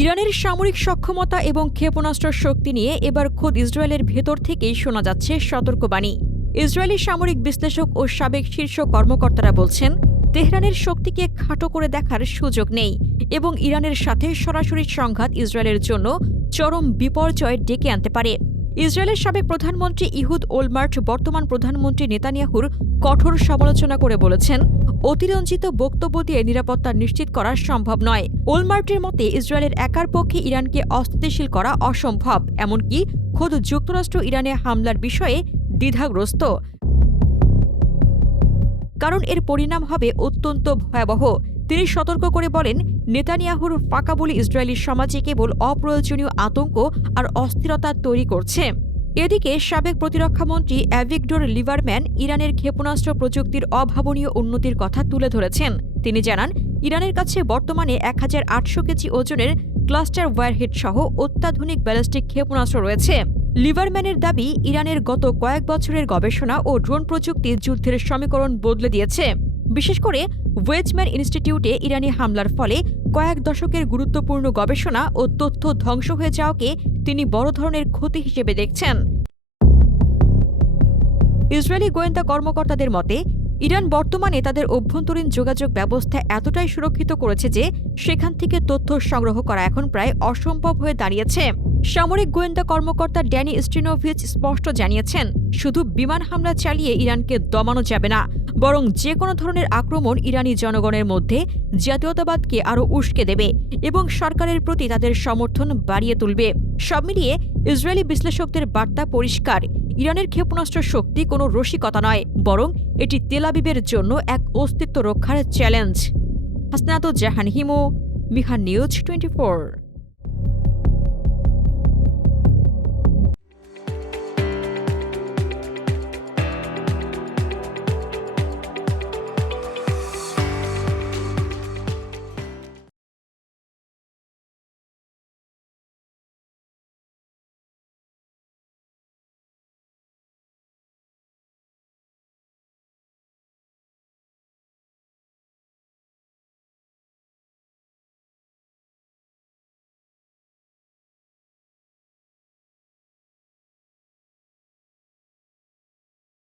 ইরানের সামরিক সক্ষমতা এবং ক্ষেপণাস্ত্র শক্তি নিয়ে এবার খোদ ইসরায়েলের ভেতর থেকেই শোনা যাচ্ছে সতর্কবাণী। ইসরায়েলি সামরিক বিশ্লেষক ও সাবেক শীর্ষ কর্মকর্তারা বলছেন, তেহরানের শক্তিকে খাটো করে দেখার সুযোগ নেই এবং ইরানের সাথে সরাসরি সংঘাত ইসরায়েলের জন্য চরম বিপর্যয় ডেকে আনতে পারে। ইসরায়েলের সাবেক প্রধানমন্ত্রী ইহুদ ওলমার্ট বর্তমান প্রধানমন্ত্রী নেতানিয়াহুর কঠোর সমালোচনা করে বলেছেন অতিরঞ্জিত বক্তব্য দিয়ে নিরাপত্তা নিশ্চিত করা সম্ভব নয়। ওলমার্টের মতে, ইসরায়েলের একার পক্ষে ইরানকে অস্থিতিশীল করা অসম্ভব, এমনকি খোদ যুক্তরাষ্ট্র ইরানে হামলার বিষয়ে দ্বিধাগ্রস্ত। কারণ এর পরিণাম হবে অত্যন্ত ভয়াবহ। তিনি সতর্ক করে বলেন, নেতানিয়াহুর ফাঁকা বলে ইসরায়েলি সমাজে কেবল অপ্রয়োজনীয় আতঙ্ক আর অস্থিরতা তৈরি করছে। এদিকে সাবেক প্রতিরক্ষামন্ত্রী অ্যাভিগডোর লিভারম্যান ইরানের ক্ষেপণাস্ত্র প্রযুক্তির অভাবনীয় উন্নতির কথা তুলে ধরেছেন। তিনি জানান, ইরানের কাছে বর্তমানে এক হাজার আটশো কেজি ওজনের ক্লাস্টার ওয়ারহেড সহ অত্যাধুনিক ব্যালিস্টিক ক্ষেপণাস্ত্র রয়েছে। লিভারম্যানের দাবি, ইরানের গত কয়েক বছরের গবেষণা ও ড্রোন প্রযুক্তি যুদ্ধের সমীকরণ বদলে দিয়েছে। বিশেষ করে ওয়েজম্যান ইনস্টিটিউটে ইরানি হামলার ফলে কয়েক দশকের গুরুত্বপূর্ণ গবেষণা ও তথ্য ধ্বংস হয়ে যাওয়াকে তিনি বড় ধরনের ক্ষতি হিসেবে দেখছেন। ইসরায়েলি গোয়েন্দা কর্মকর্তাদের মতে, ইরান বর্তমানে তাদের অভ্যন্তরীণ যোগাযোগ ব্যবস্থা এতটাই সুরক্ষিত করেছে যে সেখান থেকে তথ্য সংগ্রহ করা এখন প্রায় অসম্ভব হয়ে দাঁড়িয়েছে। সামরিক গোয়েন্দা কর্মকর্তা ড্যানি স্ট্রিনোভিচ স্পষ্ট জানিয়েছেন, শুধু বিমান হামলা চালিয়ে ইরানকে দমানো যাবে না বরং যে কোনো ধরনের আক্রমণ ইরানি জনগণের মধ্যে জাতীয়তাবাদকে আরও উস্কে দেবে এবং সরকারের প্রতি তাদের সমর্থন বাড়িয়ে তুলবে। সব মিলিয়ে ইসরায়েলি বিশ্লেষকদের বার্তা পরিষ্কার, ইরানের ক্ষেপণাস্ত্র শক্তি কোনো রসিকতা নয়, বরং এটি তেলাবিবের জন্য এক অস্তিত্ব রক্ষার challenge Hasnat Jahan Himo Miha news twenty